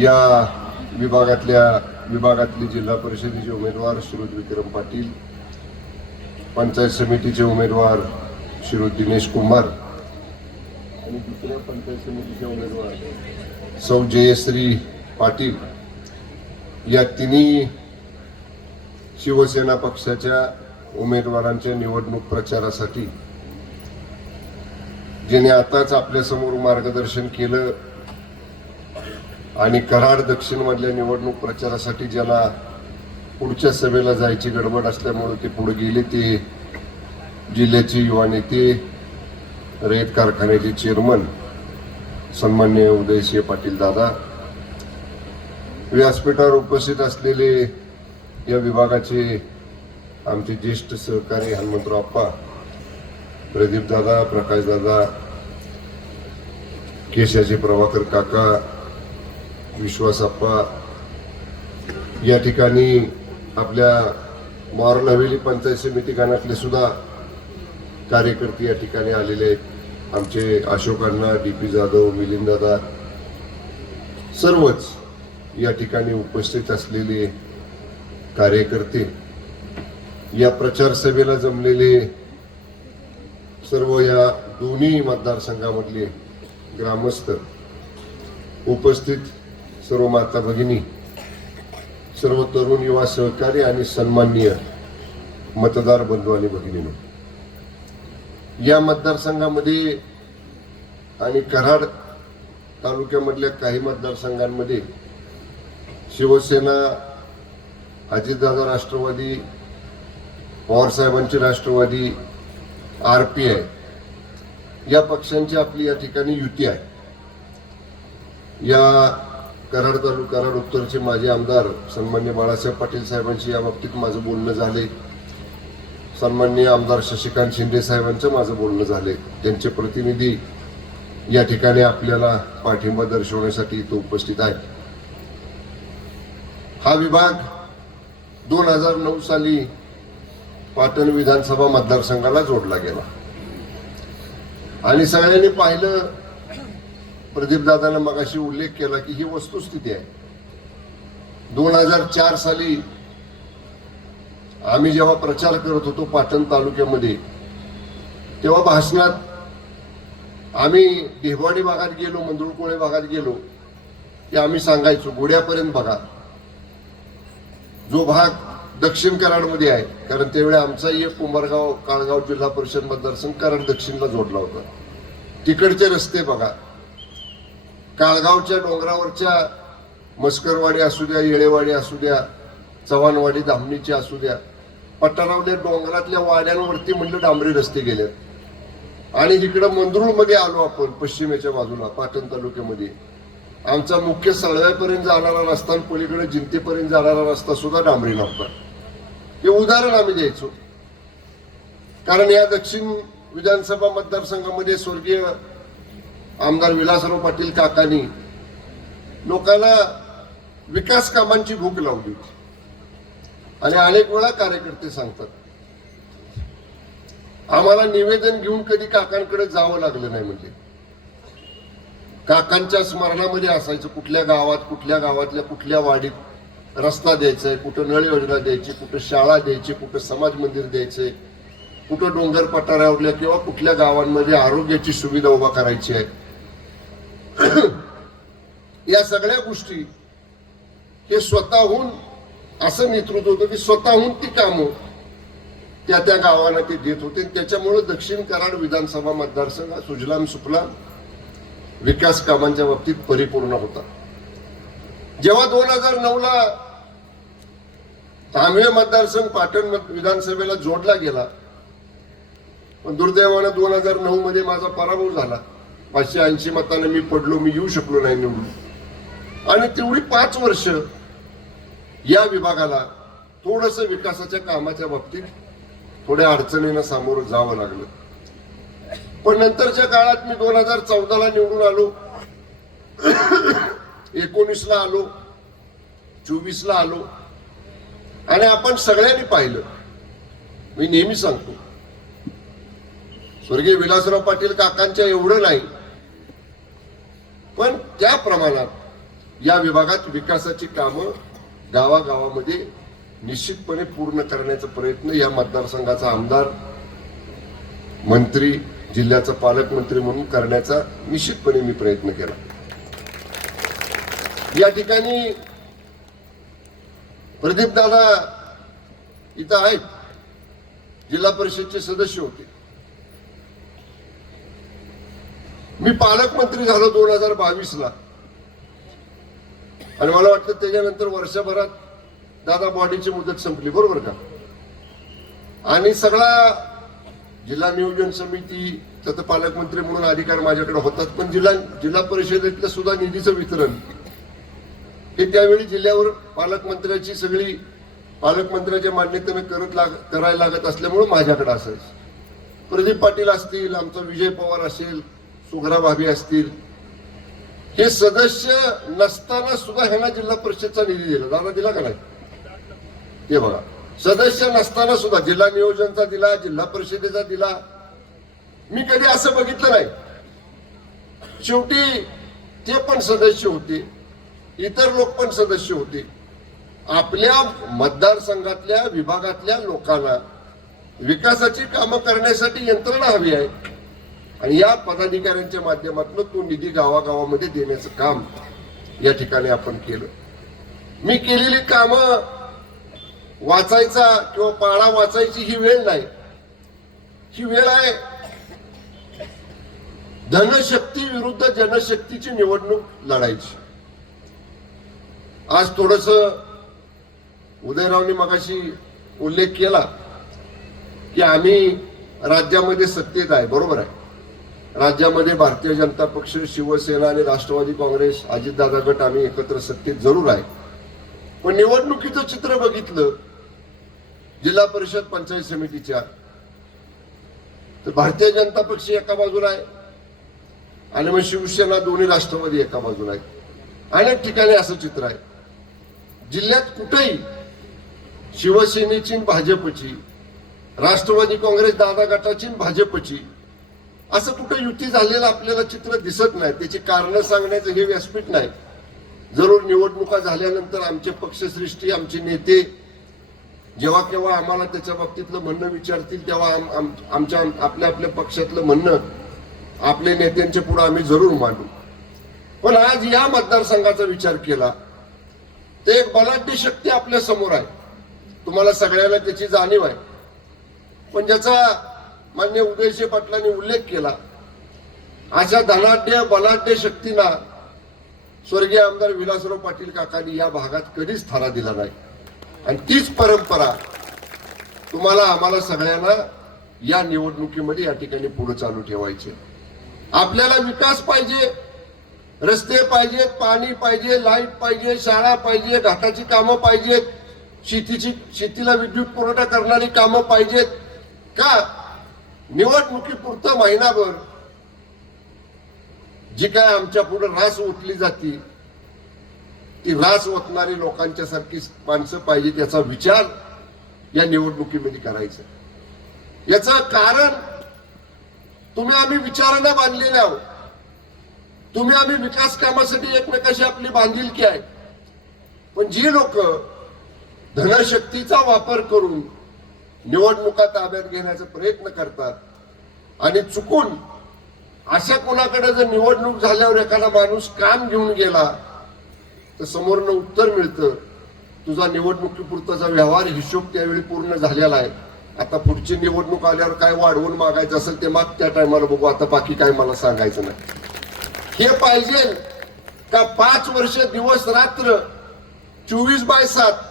या विभागातले जिल्हा परिषदेचे उमेदवार श्रीयुत विक्रम पाटील, पंचायत समितीचे उमेदवार श्रीयुत दिनेश कुमार आणि दुसऱ्या पंचायत समितीचे उमेदवार सौ जयश्री पाटील या तिन्ही शिवसेना पक्षाच्या उमेदवारांच्या निवडणूक प्रचारासाठी ज्याने आताच आपल्या समोर मार्गदर्शन केलं आणि कराड दक्षिण मधल्या निवडणूक प्रचारासाठी ज्याला पुढच्या सभेला जायची गडबड असल्यामुळे ते पुढे गेले, ते जिल्ह्याचे युवा नेते, रयत कारखान्याचे चेअरमन सन्माननीय उदयसिंह पाटील दादा, व्यासपीठावर उपस्थित असलेले या विभागाचे आमचे ज्येष्ठ सहकारी हनुमंतराव अप्पा, प्रदीप दादा, प्रकाश दादा, केशाचे प्रभाकर काका, विश्वास अप्पा, या ठिकाणी आपल्या मोराल हवेली पंचायत समिती गणातले सुद्धा कार्यकर्ते या ठिकाणी आलेले आहेत, आमचे अशोक अण्णा, DP जाधव, मिलिंद दादा, सर्वच या ठिकाणी उपस्थित असलेले कार्यकर्ते, या प्रचार सभेला जमलेले सर्व या दोन्ही मतदारसंघामधले ग्रामस्थ, उपस्थित सर्व माता भगिनी, सर्व तरुण युवा सहकारी आणि सन्माननीय मतदार बंधू आणि भगिनींनो, या मतदारसंघामध्ये आणि कराड तालुक्यामधल्या काही मतदारसंघांमध्ये शिवसेना, अजितदादा राष्ट्रवादी, पवारसाहेबांची राष्ट्रवादी, RPI या पक्षांची आपली या ठिकाणी युती आहे. या कराड उत्तरचे माजी आमदार सन्माननीय बाळासाहेब पाटील साहेबांशी या बाबतीत माझं बोलणं झाले, सन्माननीय आमदार शशिकांत शिंदे साहेबांचं माझं बोलणं झाले. त्यांचे प्रतिनिधी या ठिकाणी आपल्याला पाठिंबा दर्शवण्यासाठी इथं उपस्थित आहेत. हा विभाग 2009 साली पाटण विधानसभा मतदारसंघाला जोडला गेला आणि सगळ्यांनी पाहिलं, प्रदीप दादांना मगाशी उल्लेख केला की ही वस्तुस्थिती आहे. 2004 साली आम्ही जेव्हा प्रचार करत होतो पाटण तालुक्यामध्ये, तेव्हा भाषणात आम्ही देहवाडी भागात गेलो, मंदुळकोळे भागात गेलो की आम्ही सांगायचो गोड्यापर्यंत बघा, जो भाग दक्षिण कराडमध्ये आहे, कारण त्यावेळी आमचा एक कुंभारगाव काळगाव जिल्हा परिषद मतदारसंघ कराड दक्षिणला जोडला होता. तिकडचे रस्ते बघा, काळगावच्या डोंगरावरच्या मस्करवाडी असू द्या, येळेवाडी असू द्या, चव्हाणवाडी, धामणीची असू द्या, पठारावल्या डोंगरातल्या वाड्यांवरती म्हणलं डांबरी रस्ते गेले. आणि इकडं मंदरुळमध्ये आलो आपण, पश्चिमेच्या बाजूला पाटण तालुक्यामध्ये आमचा मुख्य सळव्यापर्यंत जाणारा रस्ता आणि पलीकडे जिंतीपर्यंत जाणारा रस्ता सुद्धा डांबरी नव्हता. हे उदाहरण आम्ही द्यायचो, कारण या दक्षिण विधानसभा मतदारसंघामध्ये स्वर्गीय आमदार विलासराव पाटील काकांनी लोकांना विकास कामांची भूक लावली होती. आणि अनेक वेळा कार्यकर्ते सांगतात, आम्हाला निवेदन घेऊन कधी काकांकडे जावं लागलं नाही. म्हणजे काकांच्या स्मरणामध्ये असायचं, कुठल्या गावातल्या कुठल्या वाडीत रस्ता द्यायचाय, कुठं नळ योजना द्यायची, कुठं शाळा द्यायची, कुठं समाज मंदिर द्यायचंय, कुठं डोंगर पठारावरल्या किंवा कुठल्या गावांमध्ये आरोग्याची सुविधा उभा करायची आहे. या सगळ्या गोष्टी हे स्वतःहून असं नेतृत्व होतं की स्वतःहून ती कामं त्या गावांना ते देत होते. त्याच्यामुळे दक्षिण कराड विधानसभा मतदारसंघ सुजलाम सुफलाम विकास कामांच्या बाबतीत परिपूर्ण होता. जेव्हा 2009ला तांबे मतदारसंघ पाटण विधानसभेला जोडला गेला, पण दुर्दैवानं 2009 मध्ये माझा पराभव झाला. 580 मतांना मी पडलो, मी येऊ शकलो नाही निवडून. आणि तेवढी 5 वर्ष या विभागाला थोडस विकासाच्या कामाच्या बाबतीत थोड्या अडचणींना सामोरं जावं लागलं. पण नंतरच्या काळात मी 2014ला निवडून आलो, 19ला आलो, 24ला आलो. आणि आपण सगळ्यांनी पाहिलं, मी नेहमी सांगतो, स्वर्गीय विलासराव पाटील काकांच्या एवढं नाही, पण त्या प्रमाणात या विभागात विकासाची कामं गावागावामध्ये निश्चितपणे पूर्ण करण्याचा प्रयत्न या मतदारसंघाचा आमदार, मंत्री, जिल्ह्याचा पालकमंत्री म्हणून करण्याचा निश्चितपणे मी प्रयत्न केला. या ठिकाणी प्रदीप दादा इथं आहेत, जिल्हा परिषदचे सदस्य होते. मी पालकमंत्री झालो 2022ला आणि मला वाटतं त्याच्यानंतर वर्षभरात दादा बॉडीची मुदत संपली, बरोबर का? आणि सगळा जिल्हा नियोजन समिती तर पालकमंत्री म्हणून अधिकार माझ्याकडे होतात, पण जिल्हा परिषदेतलं सुद्धा निधीचं वितरण हे त्यावेळी जिल्ह्यावर पालकमंत्र्याची सगळी पालकमंत्र्याच्या मान्यतेनं करायला लागत असल्यामुळे माझ्याकडे असायचं. प्रदीप पाटील असतील, आमचा विजय पवार असेल, सुगरा भाभी असतील, हे सदस्य नसताना सुद्धा ह्यांना जिल्हा परिषदचा निधी दिला. दादा दिला का नाही ते बघा. सदस्य नसताना सुद्धा जिल्हा नियोजनचा दिला, जिल्हा परिषदेचा दिला. मी कधी असं बघितलं नाही. शेवटी ते पण सदस्य होते, इतर लोक पण सदस्य होते. आपल्या मतदारसंघातल्या विभागातल्या लोकांना विकासाची कामं करण्यासाठी यंत्रणा हवी आहे आणि या पदाधिकाऱ्यांच्या माध्यमातून तो निधी गावागावामध्ये देण्याचं काम या ठिकाणी आपण केलं. मी केलेली कामं वाचायचा किंवा पाळा वाचायची ही वेळ नाही. ही वेळ आहे धनशक्ती विरुद्ध जनशक्तीची निवडणूक लढायची. आज थोडस उदयरावनी मगाशी उल्लेख केला की आम्ही राज्यामध्ये सत्तेत आहे, बरोबर आहे. राज्यामध्ये भारतीय जनता पक्ष, शिवसेना आणि राष्ट्रवादी काँग्रेस, अजितदादा गट आम्ही एकत्र सत्तेत जरूर आहे. पण निवडणुकीचं चित्र बघितलं जिल्हा परिषद पंचायत समितीच्या, तर भारतीय जनता पक्ष एका बाजूला आहे आणि मग शिवसेना, दोन्ही राष्ट्रवादी एका बाजूला आहे. अनेक ठिकाणी असं चित्र आहे. जिल्ह्यात कुठेही शिवसेनेची, भाजपची, राष्ट्रवादी काँग्रेस दादा गटाची, भाजपची असं कुठं युती झालेलं आपल्याला चित्र दिसत नाही. त्याची कारणं सांगण्याचं हे व्यासपीठ नाही. जरूर निवडणुका झाल्यानंतर आमचे पक्षश्रेष्ठी, आमचे नेते जेव्हा केव्हा आम्हाला त्याच्या बाबतीतलं म्हणणं विचारतील तेव्हा आपल्या आपल्या पक्षातलं म्हणणं आपल्या नेत्यांच्या पुढे आम्ही जरूर मांडू. पण आज या मतदारसंघाचा विचार केला तर एक बलाढ्य शक्ती आपल्या समोर आहे. तुम्हाला सगळ्यांना त्याची जाणीव आहे. पण ज्याचा मान्य उदयसिंह पाटलांनी उल्लेख केला, अशा धनाढ्य बलाढ्य शक्तींना स्वर्गीय आमदार विलासराव पाटील काकांनी या भागात कधीच थारा दिला नाही. आणि तीच परंपरा तुम्हाला आम्हाला सगळ्यांना या निवडणुकीमध्ये या ठिकाणी पुढे चालू ठेवायची. आपल्याला विकास पाहिजे, रस्ते पाहिजेत, पाणी पाहिजे, लाईट पाहिजे, शाळा पाहिजे, घाटाची कामं पाहिजेत, शेतीला विद्युत पुरवठा करणारी कामं पाहिजेत का? निवडणुकीपुरतं महिनाभर जी काय आमच्या पुढे रास ओतली जाती ती रास ओतणारी लोकांच्या सारखी माणसं पाहिजे, त्याचा विचार या निवडणुकीमध्ये करायचा. याचं कारण तुम्ही आम्ही विचारांना बांधलेले आहोत. तुम्ही आम्ही विकास कामासाठी एकमेकाशी आपली बांधिलकी आहे. पण जी लोक धनशक्तीचा वापर करून निवडणुका ताब्यात घेण्याचा प्रयत्न करतात आणि चुकून अशा कोणाकडे जर निवडणूक झाल्यावर एखादा माणूस काम घेऊन गेला तर समोरनं उत्तर मिळतं, तुझा निवडणुकीपुरताचा व्यवहार हिशोब त्यावेळी पूर्ण झालेला आहे, आता पुढची निवडणूक आल्यावर काय वाढवून मागायचं असेल ते माग, त्या टायमाला बघू, आता बाकी काय मला सांगायचं नाही. हे पाहिजे का 5 वर्ष दिवस रात्र 24/7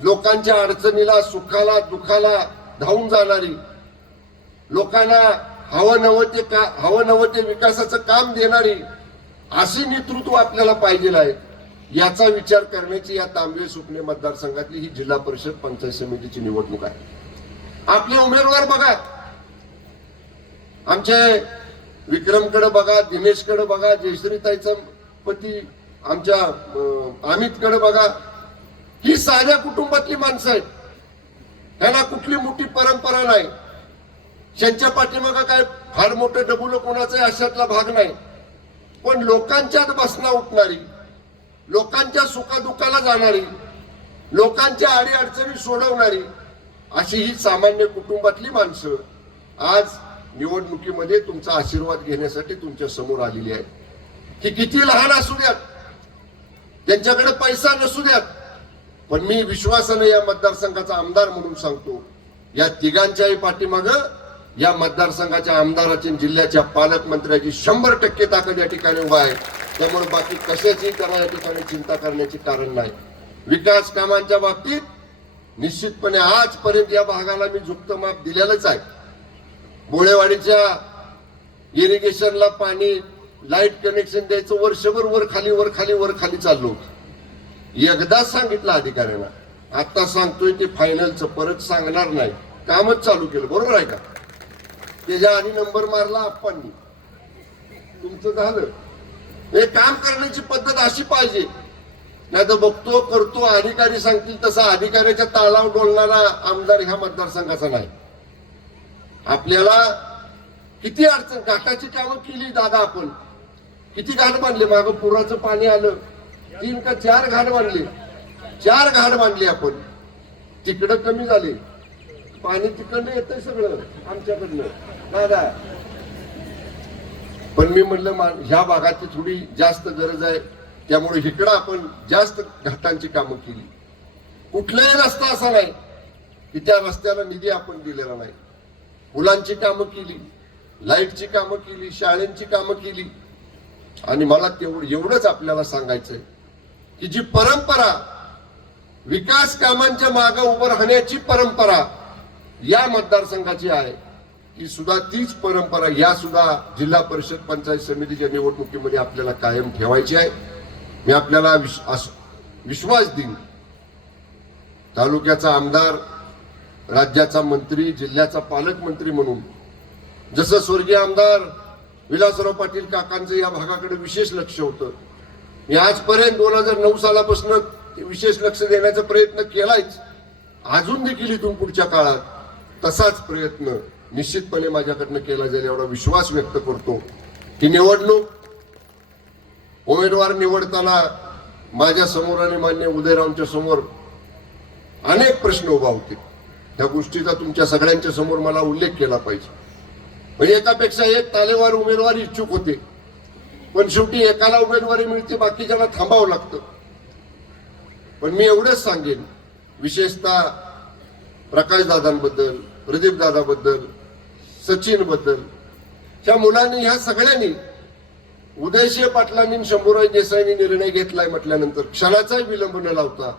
लोकांच्या अडचणीला, सुखाला, दुखाला धावून जाणारी, लोकांना हवं नवं ते विकासाचं काम देणारी अशी नेतृत्व आपल्याला पाहिजे आहे. याचा विचार करण्याची या तांबे सुपणे मतदारसंघातली ही जिल्हा परिषद पंचायत समितीची निवडणूक आहे. आपले उमेदवार बघा, आमचे विक्रमकडे बघा, दिनेशकडे बघा, जयश्रीताईचा पती आमच्या अमितकडे बघा. ही साध्या कुटुंबातली माणसं आहेत. ह्याला कुठली मोठी परंपरा नाही. त्यांच्या पाठीमागं काय फार मोठं डबुलं कोणाचं अशातला भाग नाही. पण लोकांच्यात बसणं उठणारी, लोकांच्या सुखदुःखाला जाणारी, लोकांच्या अडीअडचणी सोडवणारी अशी ही सामान्य कुटुंबातली माणसं आज निवडणुकीमध्ये तुमचा आशीर्वाद घेण्यासाठी तुमच्या समोर आलेली आहे. की किती लहान असू द्यात, त्यांच्याकडे पैसा नसू द्यात, पण मी विश्वासाने या मतदारसंघाचा आमदार म्हणून सांगतो, या तिघांच्याही पाठीमागं या मतदारसंघाच्या आमदाराची, जिल्ह्याच्या पालकमंत्र्याची 100% ताकद या ठिकाणी उभा आहे. त्यामुळे बाकी कशाची त्यांना या ठिकाणी चिंता करण्याचे कारण नाही. विकास कामांच्या बाबतीत निश्चितपणे आजपर्यंत या भागाला मी झुकतं माप दिलेलंच आहे. बोळेवाडीच्या इरिगेशनला पाणी, लाईट कनेक्शन द्यायचं वर्षभर वर खाली चाललो होतं. एकदाच सांगितलं अधिकाऱ्यांना, आता सांगतोय ते फायनलचं, परत सांगणार नाही. कामच चालू केलं, बरोबर आहे का? त्याच्या आधी नंबर मारला आप्पांनी, तुमचं झालं. हे काम करण्याची पद्धत अशी पाहिजे, नाही तर बघतो करतो अधिकारी सांगतील तसा अधिकाऱ्याच्या तालावर डोलणारा आमदार ह्या मतदारसंघाचा नाही. आपल्याला किती अडचण, घाटाची कामं केली दादा, आपण किती घाट बांधले. मागं पुराचं पाणी आलं, 3 का 4 घाट बांधले, 4 घाट बांधले आपण. तिकडं कमी झाले, पाणी तिकडनं येतंय सगळं आमच्याकडनं दादा. पण मी म्हणलं ह्या भागाची थोडी जास्त गरज आहे, त्यामुळे इकडं आपण जास्त घाटांची कामं केली. कुठलाही रस्ता असा नाही की त्या रस्त्याला निधी आपण दिलेला नाही. पुलांची कामं केली, लाईटची कामं केली, शाळेंची कामं केली. आणि मला एवढंच आपल्याला सांगायचंय की जी परंपरा, विकास कामांच्या मागे उभं राहण्याची परंपरा या मतदारसंघाची आहे, की सुद्धा तीच परंपरा या सुद्धा जिल्हा परिषद पंचायत समितीच्या निवडणुकीमध्ये आपल्याला कायम ठेवायची आहे. मी आपल्याला विश्वास देईन, तालुक्याचा आमदार, राज्याचा मंत्री, जिल्ह्याचा पालकमंत्री म्हणून जसं स्वर्गीय आमदार विलासराव पाटील काकांचं या भागाकडे विशेष लक्ष होतं, मी आजपर्यंत 2009 सालापासून विशेष लक्ष देण्याचा प्रयत्न केलाच, अजून देखील इथून पुढच्या काळात तसाच प्रयत्न निश्चितपणे माझ्याकडनं केला जाईल एवढा विश्वास व्यक्त करतो. ही निवडणूक उमेदवार निवडताना माझ्या समोर आणि मान्य उदयरावांच्या समोर अनेक प्रश्न उभा होते. त्या गोष्टीचा तुमच्या सगळ्यांच्या समोर मला उल्लेख केला पाहिजे. म्हणजे एकापेक्षा एक तालेवार उमेदवार इच्छुक होते, पण शेवटी एकाला उमेदवारी मिळते, बाकीच्याला थांबावं लागतं. पण मी एवढंच सांगेन, विशेषतः प्रकाशदादांबद्दल, प्रदीपदादाबद्दल, सचिनबद्दल, ह्या मुलांनी, ह्या सगळ्यांनी, उदयसिंह पाटलांनी, शंभूराज देसाईंनी निर्णय घेतलाय म्हटल्यानंतर क्षणाचाही विलंब न लावता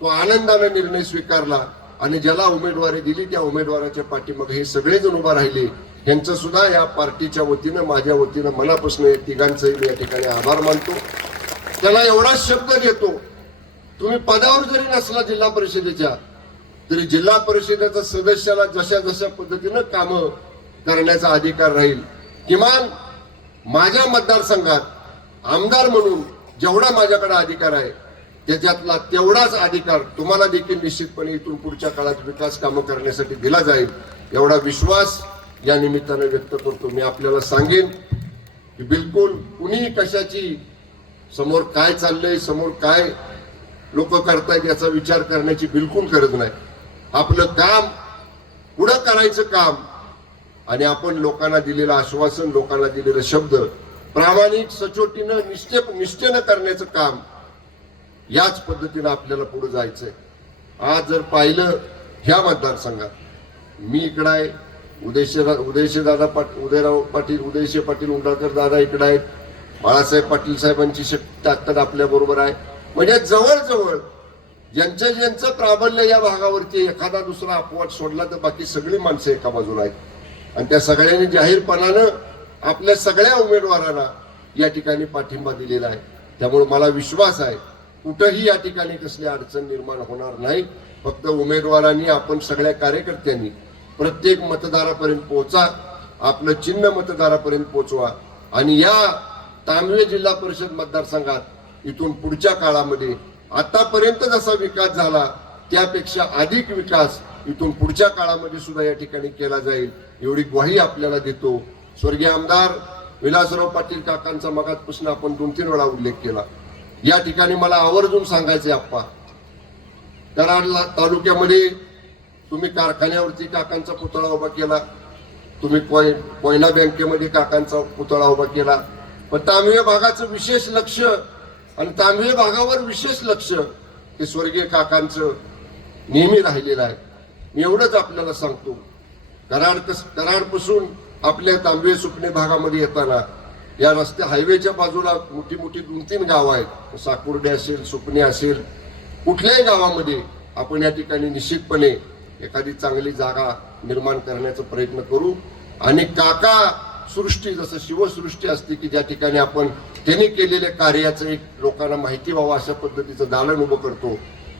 तो आनंदाने निर्णय स्वीकारला आणि ज्याला उमेदवारी दिली त्या उमेदवाराच्या पाठीमागे हे सगळेजण उभा राहिले. यांचं सुद्धा या पार्टीच्या वतीनं, माझ्या वतीनं मनापासून या तिघांचंही मी या ठिकाणी आभार मानतो. त्याला एवढाच शब्द देतो, तुम्ही पदावर जरी नसला जिल्हा परिषदेच्या, तरी जिल्हा परिषदेच्या सदस्याला जशा जशा पद्धतीनं कामं करण्याचा अधिकार राहील. किमान माझ्या मतदारसंघात आमदार म्हणून जेवढा माझ्याकडे अधिकार आहे त्याच्यातला तेवढाच अधिकार तुम्हाला देखील निश्चितपणे इथून पुढच्या काळात विकास कामं करण्यासाठी दिला जाईल, एवढा विश्वास या निमित्ताने व्यक्त करतो. मी आपल्याला सांगेन की बिलकुल कुणी कशाची, समोर काय चाललंय, समोर काय लोक करतायत याचा विचार करण्याची बिलकुल गरज नाही. आपलं काम पुढं करायचं काम आणि आपण लोकांना दिलेलं आश्वासन, लोकांना दिलेला शब्द प्रामाणिक, सचोटीनं, निष्ठेनं करण्याचं काम, याच पद्धतीनं आपल्याला पुढे जायचंय. आज जर पाहिलं ह्या मतदारसंघात मी इकडं आहे, उदयसिंह पाटील उंडाळकर दादा इकडे आहेत, बाळासाहेब पाटील साहेबांची ताकद आपल्या बरोबर आहे. म्हणजे जवळजवळ ज्यांचं प्राबल्य या भागावरती एखादा दुसरा अपवाद सोडला तर बाकी सगळी माणसं एका बाजूला आहेत. आणि त्या सगळ्यांनी जाहीरपणानं आपल्या सगळ्या उमेदवारांना या ठिकाणी पाठिंबा दिलेला आहे. त्यामुळे मला विश्वास आहे कुठंही या ठिकाणी कसली अडचण निर्माण होणार नाही. फक्त उमेदवारांनी, आपण सगळ्या कार्यकर्त्यांनी प्रत्येक मतदारापर्यंत पोहोचा, आपलं चिन्ह मतदारापर्यंत पोहोचवा आणि या तांबवे जिल्हा परिषद मतदारसंघात इथून पुढच्या काळामध्ये आतापर्यंत जसा विकास झाला त्यापेक्षा अधिक विकास इथून पुढच्या काळामध्ये सुद्धा या ठिकाणी केला जाईल, एवढी ग्वाही आपल्याला देतो. स्वर्गीय आमदार विलासराव पाटील काकांचा मगाचपासून आपण 2-3 वेळा उल्लेख केला. या ठिकाणी मला आवर्जून सांगायचे आप्पा, कराड तालुक्यामध्ये तुम्ही कारखान्यावरती काकांचा पुतळा उभा केला, तुम्ही कोयना बँकेमध्ये काकांचा पुतळा उभा केला, पण तांबवे भागाचं विशेष लक्ष आणि तांबवे भागावर विशेष लक्ष हे स्वर्गीय काकांचं नेहमी राहिलेलं आहे. मी एवढंच आपल्याला सांगतो, कराडपासून आपल्या तांबवे सुपणे भागामध्ये येताना या रस्ते हायवेच्या बाजूला मोठी मोठी 2-3 गावं आहेत, साकुर्डे असेल, सुपणे असेल, कुठल्याही गावामध्ये आपण या ठिकाणी निश्चितपणे एखादी चांगली जागा निर्माण करण्याचा प्रयत्न करू. आणि काका सृष्टी, जसं शिवसृष्टी असते की ज्या ठिकाणी आपण त्यांनी केलेल्या कार्याचं एक लोकांना माहिती व्हावं अशा पद्धतीचं दालन उभं करतो,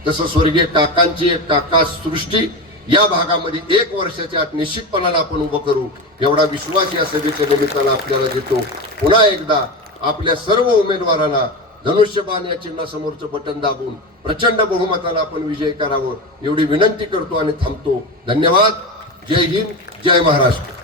तसं स्वर्गीय काकांची एक काका सृष्टी या भागामध्ये 1 वर्षाच्या आत निश्चितपणाने आपण उभं करू, एवढा विश्वास या सभेच्या निमित्तानं आपल्याला देतो. पुन्हा एकदा आपल्या सर्व उमेदवारांना धनुष्यबाण या चिन्हासमोरचं बटन दाबून प्रचंड बहुमतानं आपण विजय करावं एवढी विनंती करतो आणि थांबतो. धन्यवाद. जय हिंद, जय महाराष्ट्र.